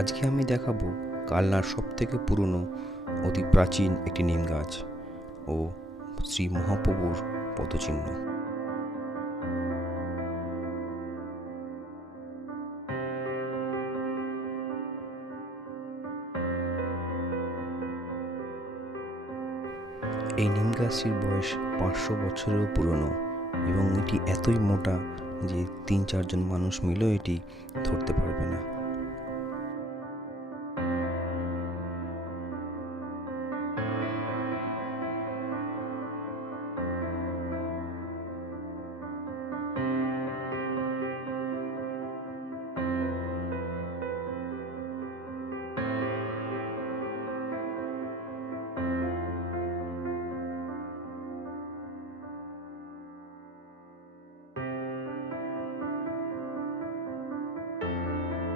আজকে আমি দেখাবো কালনার সবথেকে পুরনো অতি প্রাচীন একটি নিম গাছ ও শ্রী মহাপ্রভুর পদচিহ্ন। এই নিম গাছটির বয়স 500 বছরেরও পুরনো এবং এটি এতই মোটা যে 3-4 জন মানুষ মিলেও এটি ধরতে পারবে না।